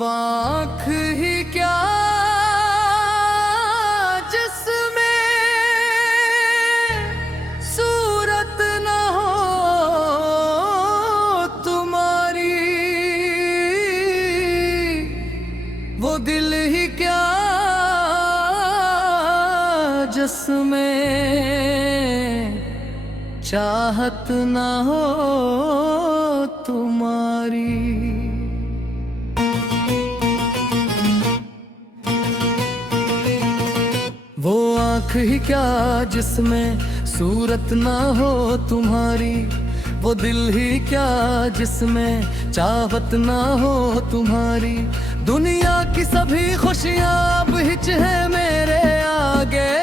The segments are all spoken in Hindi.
आँख ही क्या जिसमें सूरत न हो तुम्हारी, वो दिल ही क्या जिसमें चाहत न हो तुम्हारी। वो आँख ही क्या जिसमें सूरत ना हो तुम्हारी, वो दिल ही क्या जिसमें चाहत ना हो तुम्हारी। दुनिया की सभी खुशियाँ अब हिच है मेरे आगे,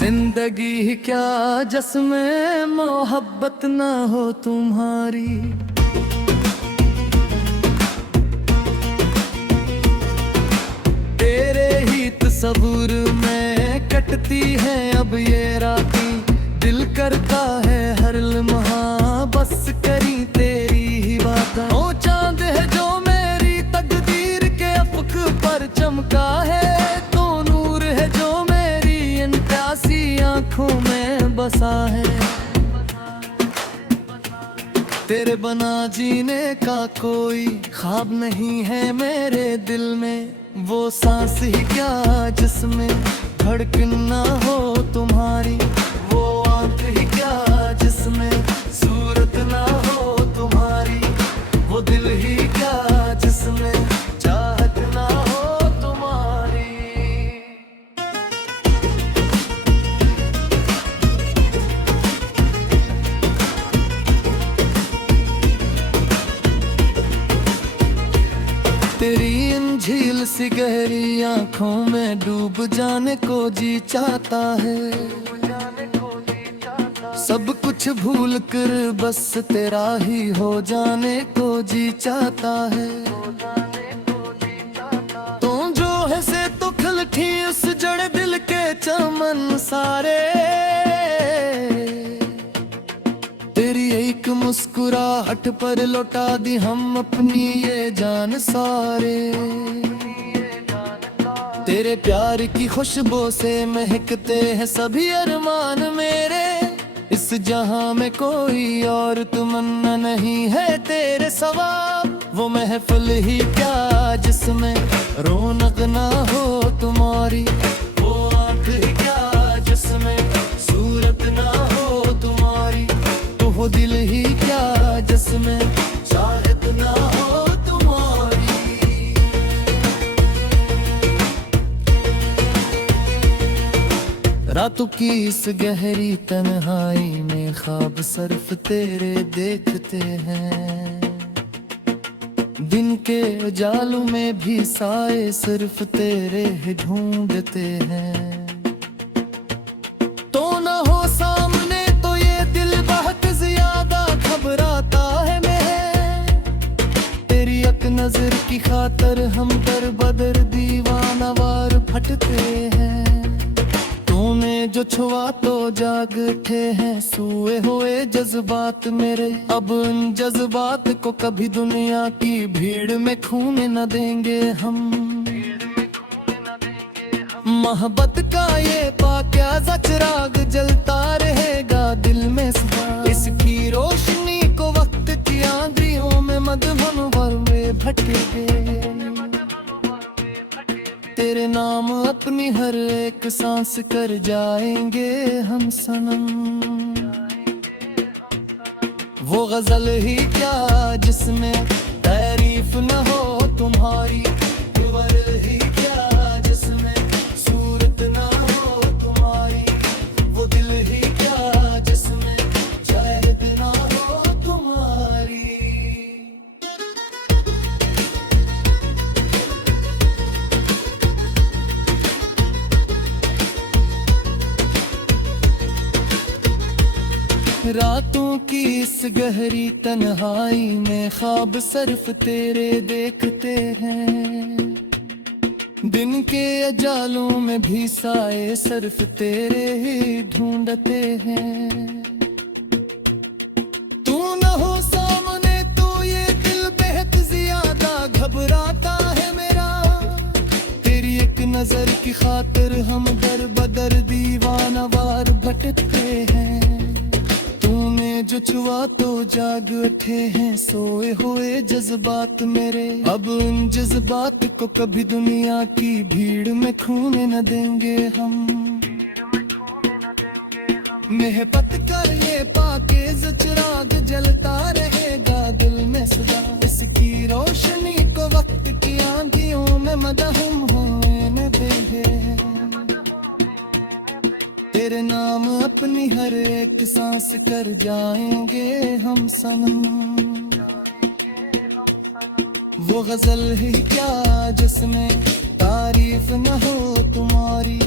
जिंदगी ही क्या जिसमें मोहब्बत ना हो तुम्हारी। तसव्वुर में कटती है अब ये राती, दिल करता है हर लम्हा बस करी तेरी ही बात। ओ चांद है जो मेरी तकदीर के अफक पर चमका है, तो नूर है जो मेरी इन प्यासी आँखों में बसा है। तेरे बना जीने का कोई ख्वाब नहीं है मेरे दिल में, वो सांस ही क्या जिसमें धड़कन ना हो तुम्हारी। वो आँख ही क्या जिसमें सूरत ना हो तुम्हारी, वो दिल ही क्या जिसमें चाहत ना हो तुम्हारी। तेरी इन झील सी गहरी आंखों में डूब जाने को जी चाहता है, सब कुछ भूल कर बस तेरा ही हो जाने को जी चाहता है। तू जो है से तो खिलठी उस जड़ दिल के चमन सारे, तेरी एक मुस्कुराहट पर लौटा दी हम अपनी ये जान सारे। तेरे प्यार की खुशबू से महकते हैं सभी अरमान मेरे, इस जहां में कोई और तमन्ना नहीं है तेरे सवा। वो महफिल ही क्या जिसमें रौनक ना हो तुम्हारी, वो आँख ही क्या जिसमें सूरत ना हो तुम्हारी, वो दिल ही क्या जिसमें चाहत ना हो तुम्हारी। रातों की इस गहरी तन्हाई में ख्वाब सिर्फ तेरे देखते हैं, दिन के उजालों में भी साए सिर्फ तेरे ही ढूंढते हैं। तो न हो सामने तो ये दिल बहुत ज्यादा घबराता है मैं, तेरी एक नजर की खातर हम दर बदर दीवानावार फटते हैं। तूने जो छुआ तो जाग उठे हैं सोए हुए जज्बात मेरे, अब उन जज्बात को कभी दुनिया की भीड़ में खोने न देंगे हम। मोहब्बत का ये पाक्याज़ा चिराग जलता रहेगा दिल में सदा, इसकी रोशनी को वक्त की आंधियों में मधुबन में भटके। तेरे नाम अपनी हर एक सांस कर जाएंगे हम सनम, वो गजल ही क्या जिसमें तारीफ न हो तुम्हारी, ही क्या जिसमें सूरत ना हो तुम्हारी, वो दिल ही क्या जिसमें चाहत ना हो तुम्हारी। रातों की इस गहरी तन्हाई में ख्वाब सिर्फ तेरे देखते हैं, दिन के अजालों में भी साए सिर्फ तेरे ही ढूंढते हैं। तू न हो सामने तो ये दिल की खातिर हम दर बदर दीवानावार भटकते हैं। तूने जो छुआ तो जाग उठे हैं सोए हुए जज्बात मेरे। अब उन जज्बात को कभी दुनिया की भीड़ में खोने न देंगे हम। मेहबत कर ये पाकीज़ चिराग जलता रहेगा दिल में सदा। इसकी रोशनी को वक्त की आंधियों में मदहम होने देंगे। तेरे नाम अपनी हर एक सांस कर जाएंगे हम सनम। वो गजल ही क्या जिसमें तारीफ न हो तुम्हारी।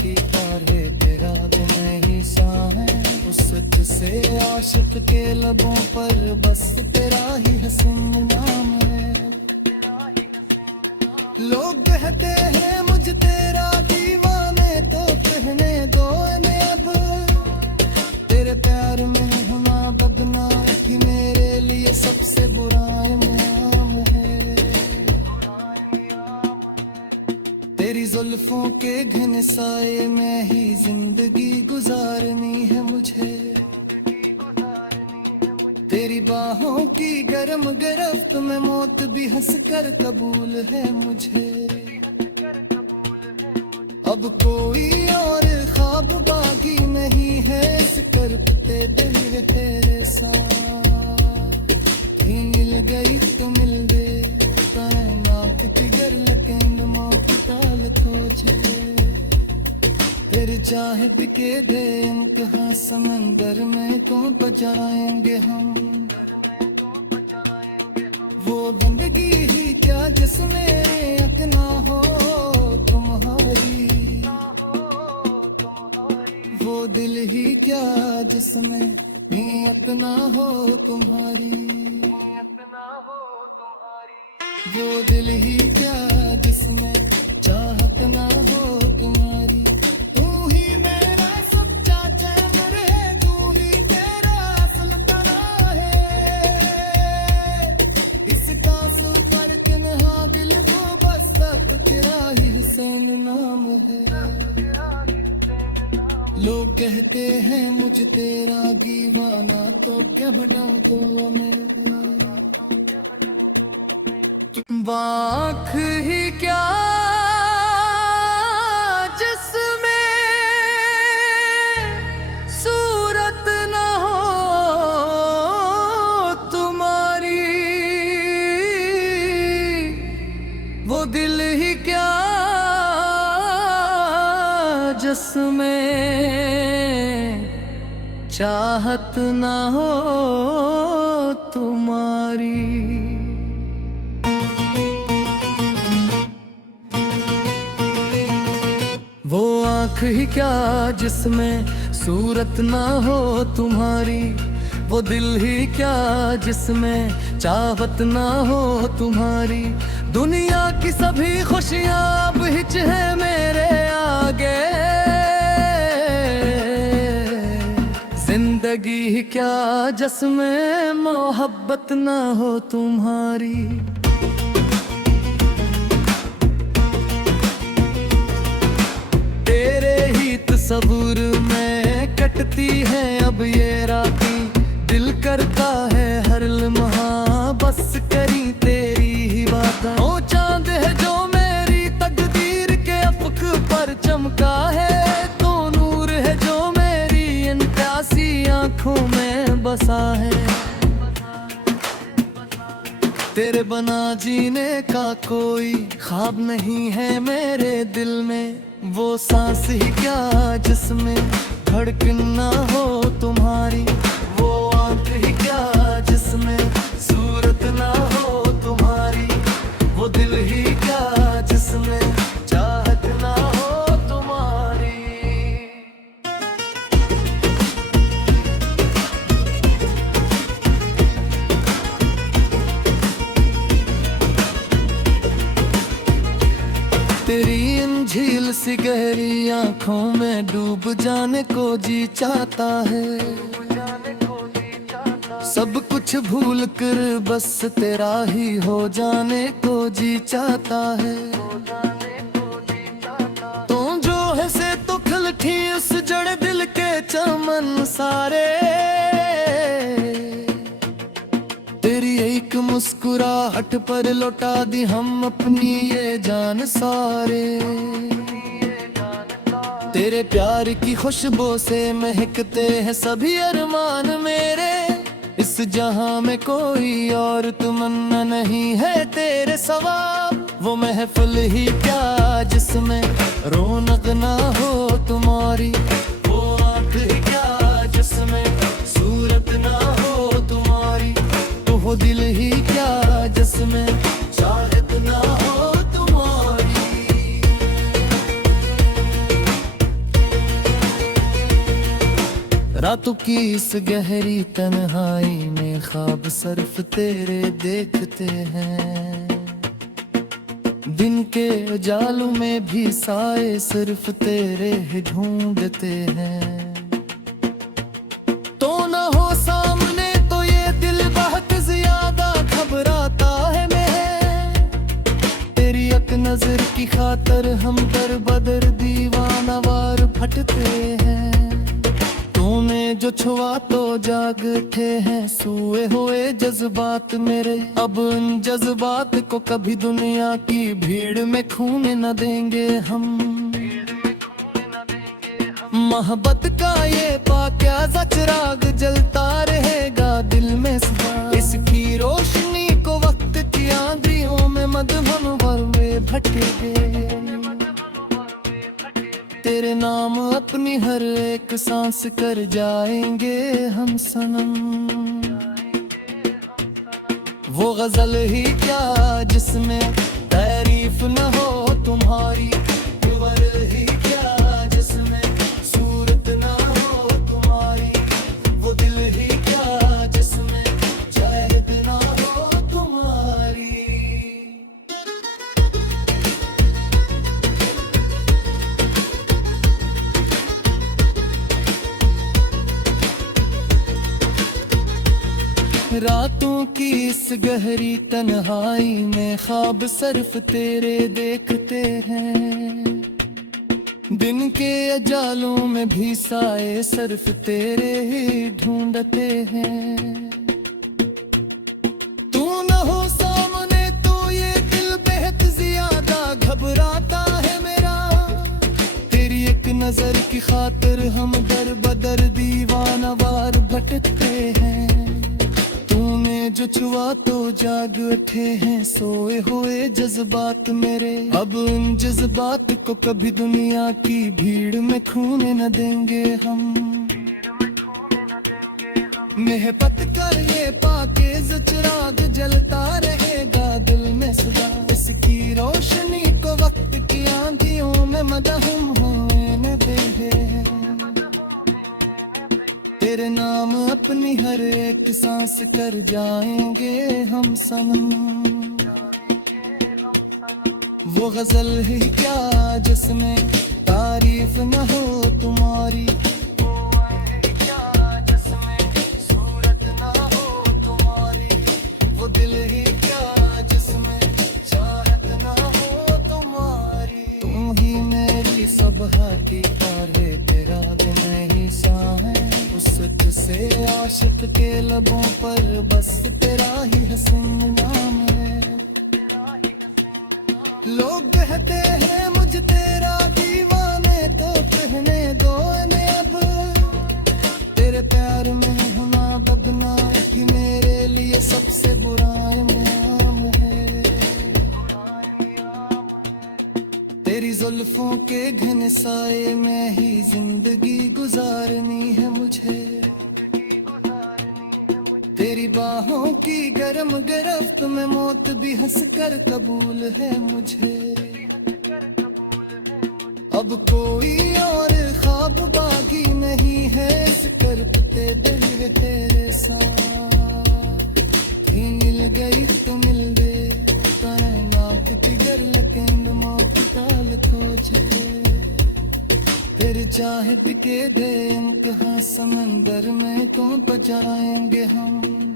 की तारे तेरा बिन ही सा है उस से आशिक के लबों पर बस तेरा ही हसीन नाम है। लोग कहते हैं मुझ तेरा दीवाने तो कहने दो इन्हें अब। तेरे प्यार में होना बदना ही मेरे लिए सबसे बुरा इनाम है। तेरी जुल्फों के घने साए में ही जिंदगी गुजारनी है मुझे। तेरी बाहों की गरम गिरफ्त में मौत भी हंस कर कबूल है मुझे। अब कोई और ख्वाब बागी नहीं है इस करते दिल तेरे साथ। मिल गई तो मिल गए कायनात की गर लकेंग मौत टाल तुझे। फिर चाहत के दे इंतहा समंदर में तो बजाएंगे हम। वो बंदगी ही क्या जिसमें अपना हो तुम्हारी। वो दिल ही क्या जिसमें नियत ना हो तुम्हारी। वो दिल ही क्या जिसमें चाहत ना हो तुम्हारी। तू ही मेरा सच्चा चैन है तू ही तेरा असल तना है। इसका सुपर किन्हा दिल को बस तक तेरा ही हुसैन नाम है। लोग कहते हैं मुझ तेरा दीवाना तो क्या बताऊं तो मैं। आँख ही क्या जिसमें सूरत न हो तुम्हारी। वो दिल ही क्या जिसमें चाहत न हो तुम्हारी। वो आँख ही क्या जिसमें सूरत ना हो तुम्हारी। वो दिल ही क्या जिसमें चाहत ना हो तुम्हारी। दुनिया की सभी खुशियाँ अब हिच है मेरे आगे। जिंदगी ही क्या जिसमें मोहब्बत ना हो तुम्हारी। तस्वुर में कटती है अब ये राती। दिल करता है हर लम्हा बस करी तेरी ही बात। ओ चांद है जो मेरी तकदीर के अफक पर चमका है। तो नूर है जो मेरी इन प्यासी आंखों में बसा है। तेरे बना जीने का कोई ख्वाब नहीं है मेरे दिल में। वो सांस ही क्या जिसमें धड़कन ना हो तुम्हारी। वो आँख ही क्या जिसमें सूरत ना हो तुम्हारी। वो दिल ही क्या जिसमें चाहत ना हो तुम्हारी। तेरी इन झील सी गहरी आंखों में डूब जाने को जी चाहता है। सब कुछ भूल कर बस तेरा ही हो जाने को जी चाहता है। तो जो है से तो खिल थी उस जड़ दिल के चमन सारे। तेरी एक मुस्कुराहट पर लौटा दी हम अपनी ये जान सारे। तेरे प्यार की खुशबू से महकते हैं सभी अरमान मेरे। इस जहां में कोई और तमन्ना नहीं है तेरे सवा। वो महफिल ही क्या जिसमें रौनक ना हो तुम्हारी। वो आँख ही क्या जिसमें सूरत ना हो तुम्हारी। तो वो दिल ही क्या जिसमें चाहत ना हो तुम्हारी। रातों की इस गहरी तन्हाई में ख्वाब सिर्फ तेरे देखते हैं। दिन के उजालों में भी साए सिर्फ तेरे ही ढूंढते हैं। तो न हो सामने तो ये दिल बहुत ज्यादा घबराता है। मैं तेरी एक नजर की खातर हम दर बदर दीवाना वार फटते हैं। तूने जो छुआ तो जाग उठे हैं सोए हुए जज्बात मेरे। अब उन जज्बात को कभी दुनिया की भीड़ में खोने न देंगे हम। मोहब्बत का ये पाकिज़ा चिराग जलता रहेगा दिल में सदा। इसकी रोशनी को वक्त की आंधियों में मधुबन में भटके। तेरे नाम अपनी हर एक सांस कर जाएंगे हम सनम। वो गजल ही क्या जिसमें तारीफ न हो तुम्हारी। वर ही क्या जिसमें सूरत न हो तुम्हारी। वो दिल ही क्या जिसमें चाहत न हो तुम्हारी। रातों की इस गहरी तन्हाई में ख्वाब सिर्फ तेरे देखते हैं। दिन के अजालों में भी साए सिर्फ तेरे ही ढूंढते हैं। तू न हो सामने तो ये दिल बेहद ज्यादा घबराता है मेरा। तेरी एक नजर की खातिर हम दर बदर दीवाना वार भटकते हैं। जो छुआ तो जाग उठे हैं सोए हुए जज्बात मेरे। अब उन जज्बात को कभी दुनिया की भीड़ में खोने न देंगे हम। महबत कर ये पाकीज़ा चिराग जलता रहेगा दिल में सदा। इसकी रोशनी को वक्त की आंधियों में मदहम होने न देंगे। तेरे नाम अपनी हर एक सांस कर जाएंगे हम सनम। वो गजल ही क्या जिसमें तारीफ न हो तुम्हारी। क्या जिसमें सूरत न हो तुम्हारी। वो दिल ही क्या जिसमें चाहत न हो तुम्हारी। तुम ही मेरी सुबह की तारे तेरा दिन ही सा है। उस से आशिक के लबों पर बस तेरा ही हसन नाम है। लोग कहते हैं मुझे तेरा दीवाने तो कहने दो ने अब। तेरे प्यार में होना बदना ही मेरे लिए सबसे बुरा इनाम है। तेरी जुल्फों के घने साए में ही जिंदगी गुजारनी है मुझे। तेरी बाहों की गरम गिरफ्त में मौत भी हंस कर कबूल है मुझे। अब कोई और ख्वाब बागी नहीं है इस करपते दिल तेरे साथ। मिल गई तो मिल गए कायनात फिगर लेकिन मौत टाल खोजे फिर चाहत के दे इंतहा समंदर में कौन बचाएंगे हम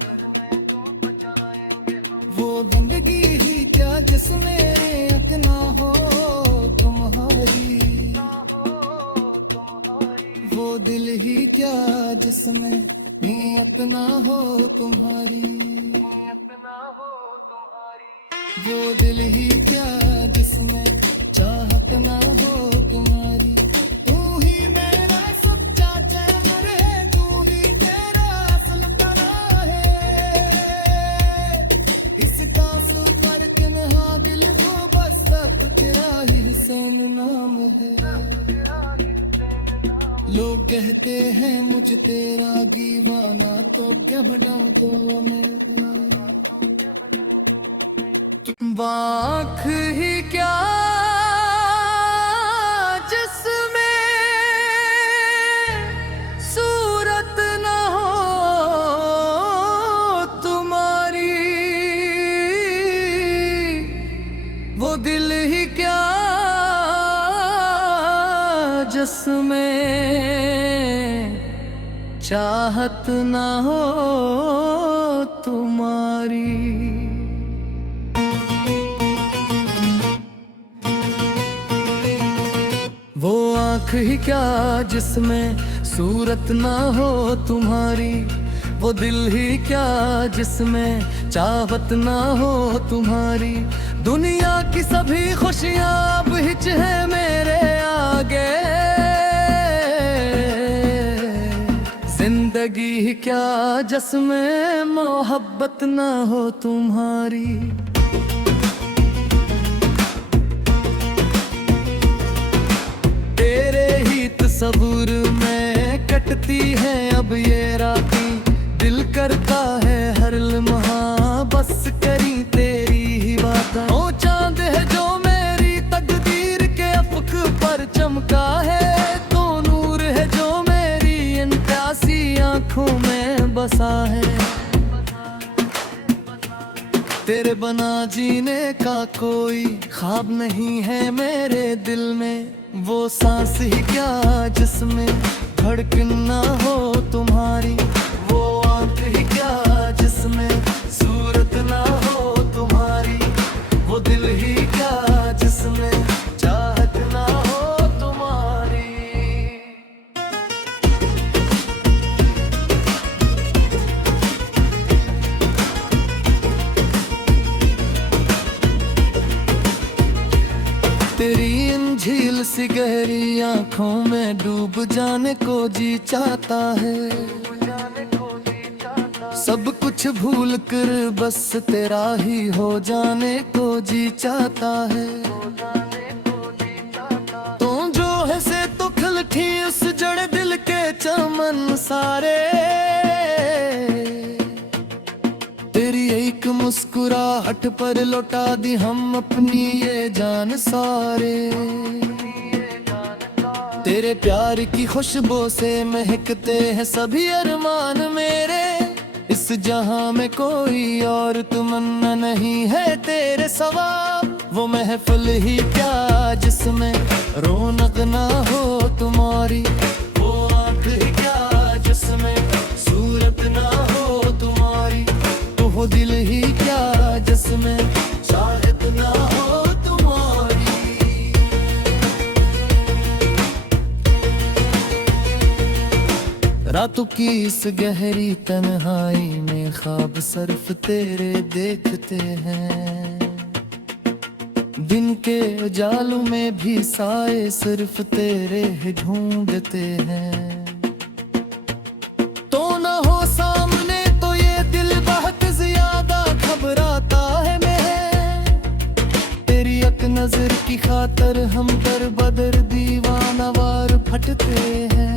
वो जिंदगी ही क्या जिसमें इतना हो तुम्हारी वो दिल ही क्या जिसमें नियत ना हो तुम्हारी वो दिल ही क्या जिसमें चाहत ना हो तुम्हारी तू ही मेरा सच्चा चैन है तू ही तेरा असल तना है इसका सुपर किन्हा दिल को बस अब तेरा ही हुसैन नाम है लोग कहते हैं मुझे तेरा दीवाना तो क्या बताऊं तो मैं आँख ही क्या जिसमें सूरत न हो तुम्हारी वो दिल ही क्या जिसमें चाहत न हो तुम्हारी वो आँख ही क्या जिसमें सूरत ना हो तुम्हारी वो दिल ही क्या जिसमें चाहत ना हो तुम्हारी दुनिया की सभी खुशियाँ अब हिच है मेरे आगे जिंदगी ही क्या जिसमें मोहब्बत ना हो तुम्हारी तसव्वुर में कटती है अब ये रातें दिल करता है हर लम्हा बस करी तेरी ही बातें ओ चांद है जो मेरी तकदीर के अफक पर चमका है तो नूर है जो मेरी इन प्यासी आँखों में बसा है तेरे बना जीने का कोई ख्वाब नहीं है मेरे दिल में वो सांस ही क्या जिसमें धड़कन ना हो तुम्हारी वो आँख ही क्या जिसमें सूरत ना हो तुम्हारी वो दिल ही क्या जिसमें चाहत ना हो तुम्हारी तेरी इन झील सी गहरी आंखों में डूब जाने को जी चाहता है सब कुछ भूल कर बस तेरा ही हो जाने को जी चाहता है तो जो है से तो खिलती उस जड़ दिल के चमन सारे तेरी एक मुस्कुराहट पर लौटा दी हम अपनी ये जान सारे तेरे प्यार की खुशबू से महकते हैं सभी अरमान मेरे इस जहां में कोई और तमन्ना नहीं है तेरे सवा वो महफिल ही क्या जिसमें रौनक ना हो तुम्हारी वो आँख ही क्या जिसमें सूरत ना हो तुम्हारी वो दिल ही क्या जिसमें चाहत ना हो तुम्हारी रातों की इस गहरी तन्हाई में ख्वाब सिर्फ तेरे देखते हैं दिन के उजालों में भी साए सिर्फ तेरे ही ढूंढते हैं तो ना हो सामने तो ये दिल बहुत ज्यादा घबराता है मैं तेरी एक नजर की खातर हम दर बदर दीवाना वार फटते हैं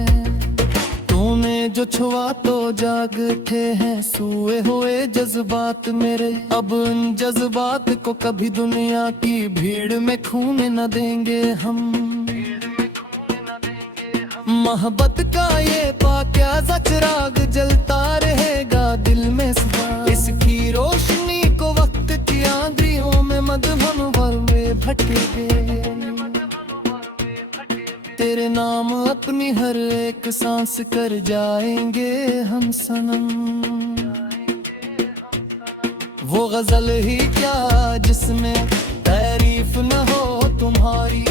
तूने जो छुआ तो जाग उठे हैं सोए हुए जज्बात मेरे अब उन जज्बात को कभी दुनिया की भीड़ में खोने न देंगे हम मोहब्बत का ये पाकिज़ा चिराग जलता रहेगा दिल में सुबह इसकी रोशनी को वक्त की आंधियों में मदहों भटकेंगे। तेरे नाम अपनी हर एक सांस कर जाएंगे हम सनम। वो गजल ही क्या जिसमें तारीफ न हो तुम्हारी।